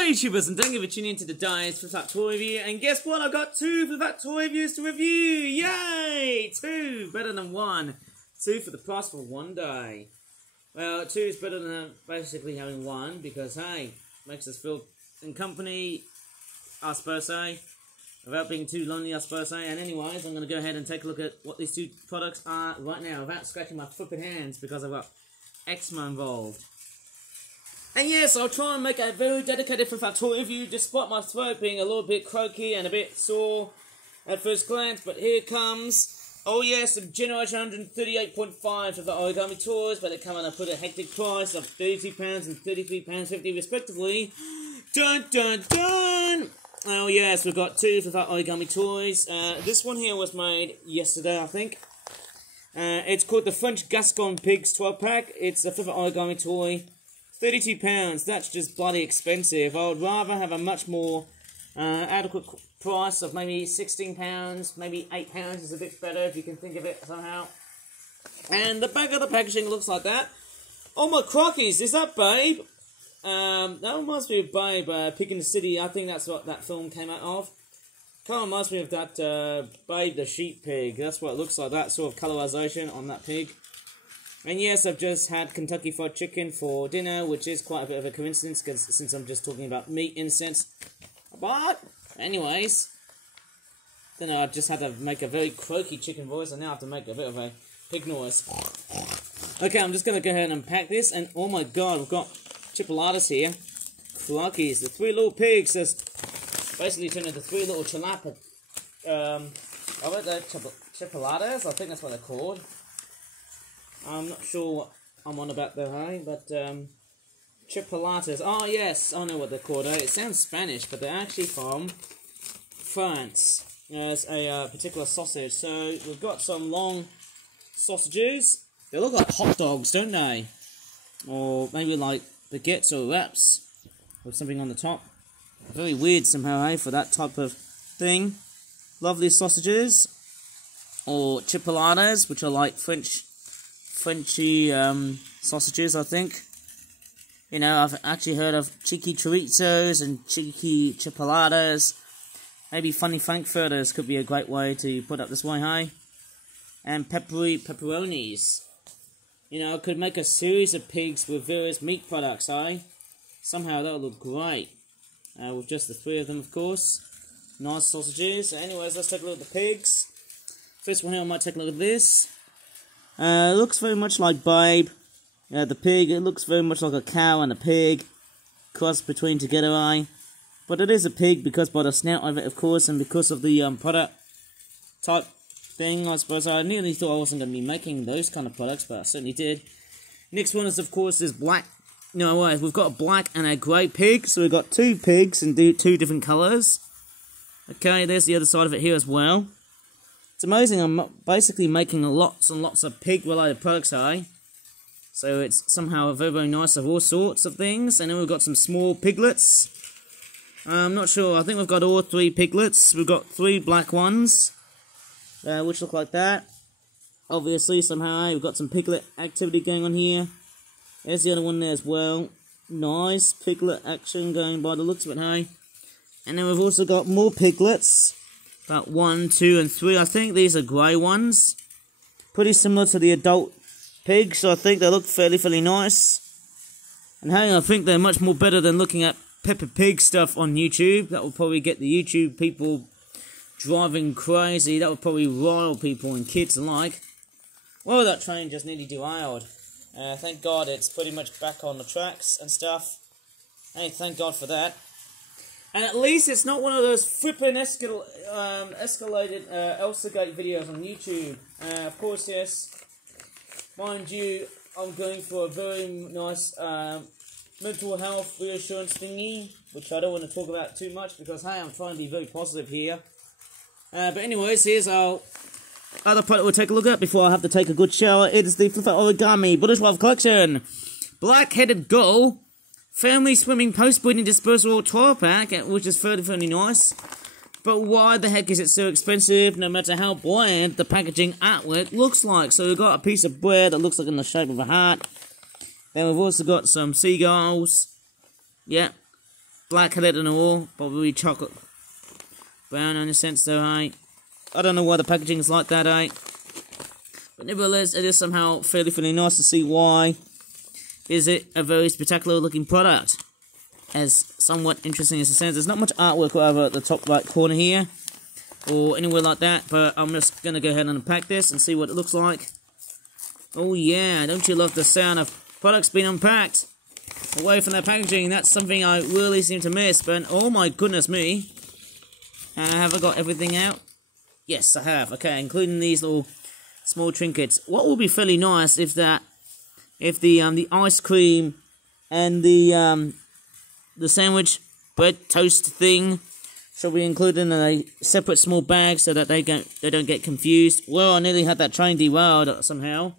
G'day YouTubers, and thank you for tuning in to today's Flip That Toy Review. And guess what? I've got two Flip That Toy Reviews to review. Yay! Two, better than one. Two for the price for one day. Well, two is better than basically having one because, hey, makes us feel in company, I suppose say, without being too lonely, I suppose say. And anyways, I'm going to go ahead and take a look at what these two products are right now without scratching my flipping hands because I've got eczema involved. And yes, I'll try and make a very dedicated Flip That Toy review despite my throat being a little bit croaky and a bit sore at first glance. But here it comes. Oh yes, the Generation 138.5 of the Origami Toys, but they come at a hectic price of £32 and £33.50 respectively. Dun dun dun! Oh yes, we've got two Flip That Origami Toys. This one here was made yesterday, I think. It's called the French Gascon Pigs 12-pack. It's a Flip That Origami Toy. £32, that's just bloody expensive. I would rather have a much more adequate price of maybe £16, maybe £8 is a bit better if you can think of it somehow. And the back of the packaging looks like that. Oh my crockies, is that Babe? That reminds me of Babe, Pig in the City. I think that's what that film came out of. Kind of reminds me of that Babe the Sheep Pig. That's what it looks like, that sort of colorization on that pig. And yes, I've just had Kentucky Fried Chicken for dinner, which is quite a bit of a coincidence, because since I'm just talking about meat in a sense. But, anyways, then I just had to make a very croaky chicken voice, and now I have to make a bit of a pig noise. Okay, I'm just going to go ahead and unpack this, and oh my god, we've got chipolatas here. Crockies, the three little pigs, just basically turned into three little chipolatas. Chipolatas, I think that's what they're called. I'm not sure what I'm on about there, hey? But, chipolatas. Oh, yes, I know what they're called, eh? It sounds Spanish, but they're actually from France. There's a particular sausage. So, we've got some long sausages. They look like hot dogs, don't they? Or maybe like baguettes or wraps with something on the top. Very weird somehow, eh, for that type of thing. Lovely sausages. Or chipolatas, which are like Frenchy sausages, I think. You know, I've actually heard of cheeky chorizos and cheeky chipolatas. Maybe funny frankfurters could be a great way to put up this way, hey? And pepperonis. You know, I could make a series of pigs with various meat products, eh? Somehow that would look great. With just the three of them, of course. Nice sausages. So anyways, let's take a look at the pigs. First one here, I might take a look at this. It looks very much like Babe. The pig, it looks very much like a cow and a pig. Crossed between together, eh? But it is a pig because by the snout of it, of course, and because of the product type thing, I suppose. I nearly thought I wasn't going to be making those kind of products, but I certainly did. Next one is, of course, is black. No, wait, we've got a black and a grey pig. So we've got two pigs in two different colours. Okay, there's the other side of it here as well. It's amazing, I'm basically making lots and lots of pig-related products, eh? So it's somehow very, very nice of all sorts of things. And then we've got some small piglets. I'm not sure, I think we've got all three piglets. We've got three black ones, which look like that. Obviously, somehow, we've got some piglet activity going on here. There's the other one there as well. Nice piglet action going by the looks of it, hey? And then we've also got more piglets. About 1, 2, and 3. I think these are grey ones. Pretty similar to the adult pigs, so I think they look fairly nice. And hey, I think they're much more better than looking at Peppa Pig stuff on YouTube. That will probably get the YouTube people driving crazy. That would probably rile people and kids alike. Well, that train just nearly derailed. Thank God it's pretty much back on the tracks and stuff. Hey, thank God for that. And at least it's not one of those flippin' escalated Elsa Gate videos on YouTube. Of course, yes. Mind you, I'm going for a very nice mental health reassurance thingy, which I don't want to talk about too much because, hey, I'm trying to be very positive here. But anyways, here's our other product we'll take a look at before I have to take a good shower. It is the Flip That Origami British Wild Collection. Black-headed gull. Family Swimming Post-Breeding Dispersal 12-pack, which is fairly nice. But why the heck is it so expensive, no matter how bland the packaging artwork looks like? So we've got a piece of bread that looks like in the shape of a heart. Then we've also got some seagulls. Yeah. black-headed and all, probably chocolate brown in a sense though, hey. I don't know why the packaging is like that, hey. But nevertheless, it is somehow fairly nice to see why is it a very spectacular looking product. As somewhat interesting as it sounds, there's not much artwork over at the top right corner here, or anywhere like that, but I'm just going to go ahead and unpack this and see what it looks like. Oh yeah, don't you love the sound of products being unpacked away from their packaging? That's something I really seem to miss, but oh my goodness me. Have I got everything out? Yes, I have. Okay, including these little small trinkets. What will be fairly nice if the ice cream and the sandwich bread toast thing shall be included in a separate small bag so that they don't get confused. Well, I nearly had that train derailed somehow.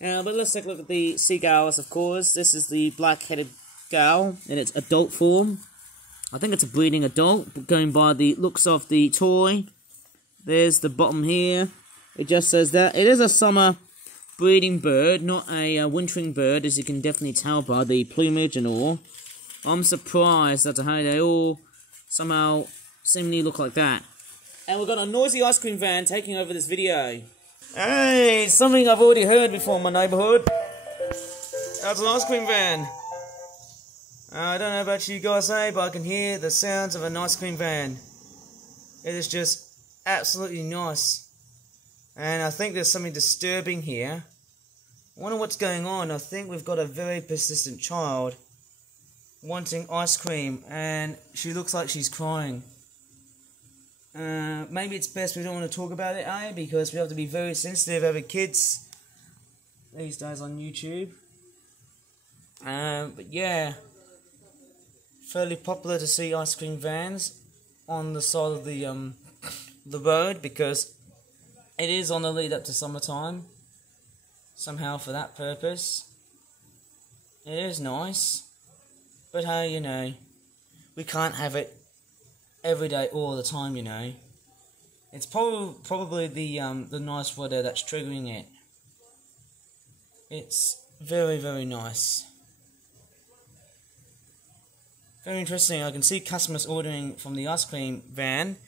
But let's take a look at the seagulls, of course. This is the black-headed gull in its adult form. I think it's a breeding adult, going by the looks of the toy. There's the bottom here. It just says that. It is a summer breeding bird, not a wintering bird, as you can definitely tell by the plumage and all. I'm surprised that how they all somehow seemingly look like that. And we've got a noisy ice cream van taking over this video. Hey, something I've already heard before in my neighbourhood. That's an ice cream van. I don't know about you guys, but I can hear the sounds of an ice cream van. It is just absolutely nice. And I think there's something disturbing here. I wonder what's going on. I think we've got a very persistent child wanting ice cream, and she looks like she's crying. Maybe it's best we don't want to talk about it, because we have to be very sensitive over kids these days on YouTube. But yeah, fairly popular to see ice cream vans on the side of the road, because it is on the lead up to summertime. Somehow for that purpose. It is nice. But hey, you know, we can't have it every day, all the time, you know. It's probably the nice weather that's triggering it. It's very nice. Very interesting. I can see customers ordering from the ice cream van.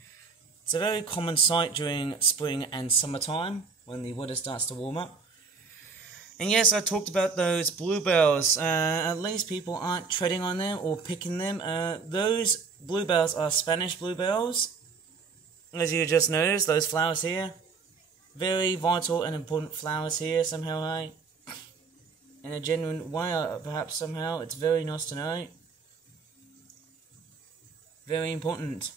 It's a very common sight during spring and summertime when the weather starts to warm up. And yes, I talked about those bluebells. At least people aren't treading on them or picking them. Those bluebells are Spanish bluebells. As you just noticed, those flowers here. Very vital and important flowers here somehow, hey? In a genuine way, perhaps somehow. It's very nice to know. Very important.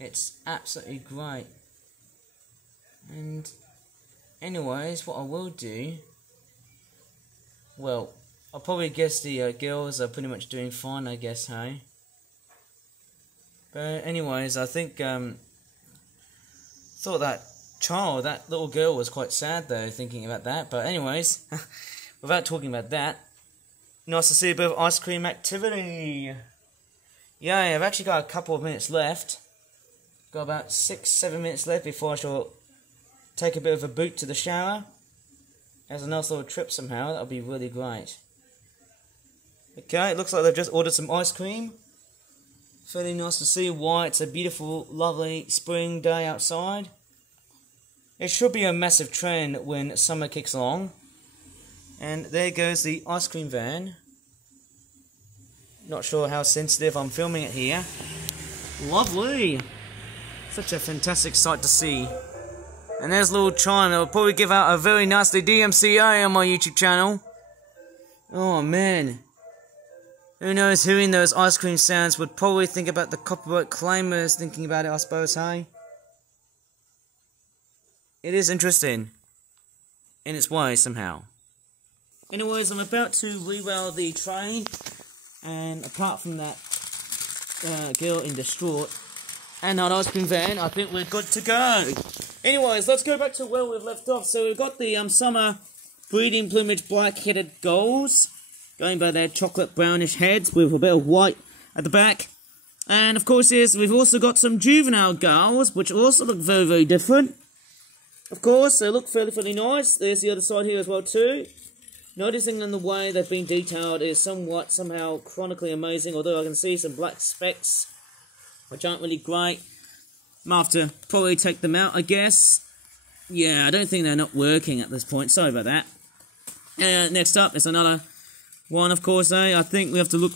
It's absolutely great. And anyways, what I will do, well, I'll probably guess the girls are pretty much doing fine, I guess, hey? But anyways, I think, thought that little girl was quite sad though, thinking about that. But anyways, without talking about that, nice to see a bit of ice cream activity. Yeah, I've actually got a couple of minutes left. Got about 6-7 minutes left before I shall take a bit of a boot to the shower. As a nice little trip somehow, that'll be really great. Okay, it looks like they've just ordered some ice cream. Fairly nice to see why it's a beautiful, lovely spring day outside. It should be a massive trend when summer kicks along. And there goes the ice cream van. Not sure how sensitive I'm filming it here. Lovely! Such a fantastic sight to see. And there's a little chime that will probably give out a very nasty DMCA on my YouTube channel. Oh man. Who knows, hearing those ice cream sounds would probably think about the copyright claimers thinking about it, I suppose, hey? It is interesting. In its way, somehow. Anyways, I'm about to re-rail the train. And apart from that girl in distraught and that ice cream van, I think we're good to go. Anyways, let's go back to where we've left off. So we've got the summer breeding plumage black-headed gulls, going by their chocolate brownish heads with a bit of white at the back. And of course, yes, we've also got some juvenile gulls, which also look very different. Of course, they look fairly nice. There's the other side here as well too. Noticing in the way they've been detailed is somehow chronically amazing, although I can see some black specks, which aren't really great. I'm going to have to probably take them out, I guess. Yeah, I don't think they're not working at this point. Sorry about that. Next up is another one, of course. I think we have to look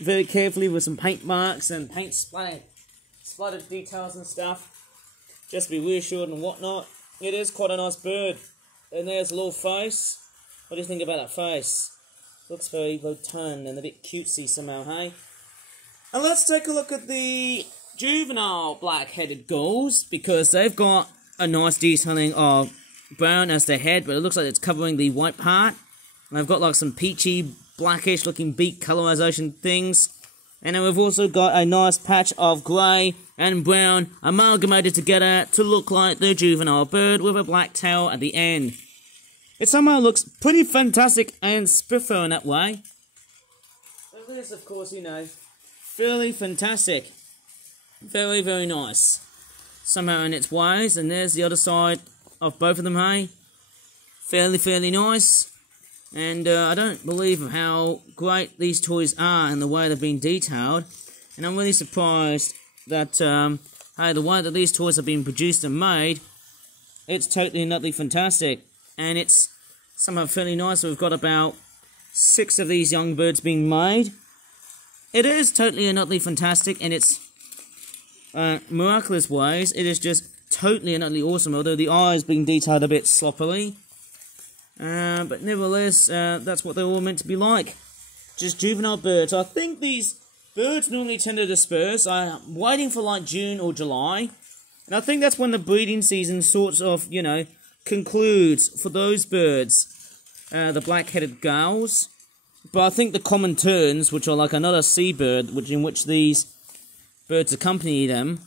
very carefully with some paint marks and paint splattered details and stuff. Just to be reassured and whatnot. It is quite a nice bird. And there's a little face. What do you think about that face? Looks very rotund and a bit cutesy somehow, hey? And let's take a look at the juvenile black-headed gulls, because they've got a nice detailing of brown as their head, but it looks like it's covering the white part. And they've got like some peachy, blackish looking beak colorization things. And then we've also got a nice patch of grey and brown amalgamated together to look like the juvenile bird with a black tail at the end. It somehow looks pretty fantastic and spiffo in that way. It is, of course, you know, fairly fantastic. Very, very nice. Somehow in its ways. And there's the other side of both of them, hey? Fairly nice. And I don't believe how great these toys are in the way they've been detailed. And I'm really surprised that, hey, the way that these toys have been produced and made, it's totally and utterly fantastic. And it's somehow fairly nice. We've got about 6 of these young birds being made. It is totally and utterly fantastic in its miraculous ways. It is just totally and utterly awesome, although the eyes being detailed a bit sloppily. But nevertheless, that's what they're all meant to be like. Just juvenile birds. I think these birds normally tend to disperse. I'm waiting for like June or July. And I think that's when the breeding season sorts of, you know, concludes for those birds. The black-headed gulls. But I think the common terns, which are like another seabird, in which these birds accompany them,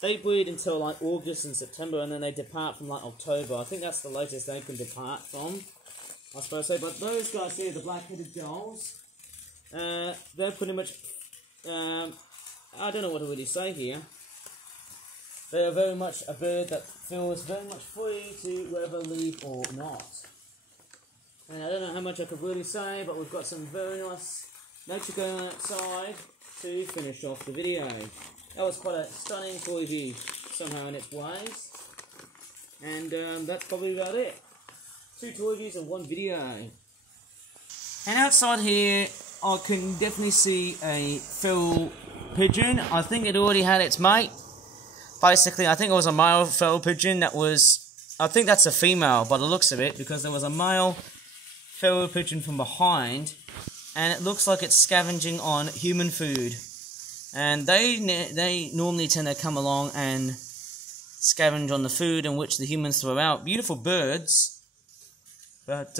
they breed until like August and September, and then they depart from like October. I think that's the latest they can depart from, I suppose so. But those guys here, the black-headed gulls, they're pretty much, I don't know what to really say here. They're very much a bird that feels very much free to wherever leave or not. And I don't know how much I could really say, but we've got some very nice nature going on outside to finish off the video. That was quite a stunning toy view, somehow in its ways. And that's probably about it. 2 toy views and 1 video. And outside here, I can definitely see a feral pigeon. I think it already had its mate. Basically, I think it was a male feral pigeon that was... I think that's a female by the looks of it, because there was a male feral pigeon from behind, and it looks like it's scavenging on human food. And they normally tend to come along and scavenge on the food in which the humans throw out. Beautiful birds. But,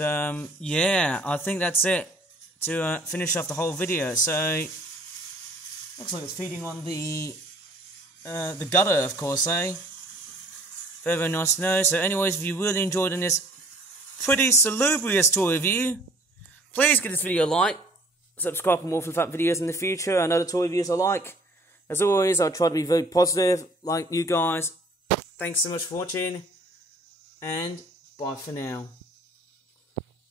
yeah, I think that's it to finish off the whole video. So, looks like it's feeding on the gutter, of course, eh? Very, very nice to know. So, anyways, if you really enjoyed in this pretty salubrious toy review, please give this video a like. Subscribe for more Flip Up videos in the future and other toy reviews I like. As always, I try to be very positive, like you guys. Thanks so much for watching, and bye for now.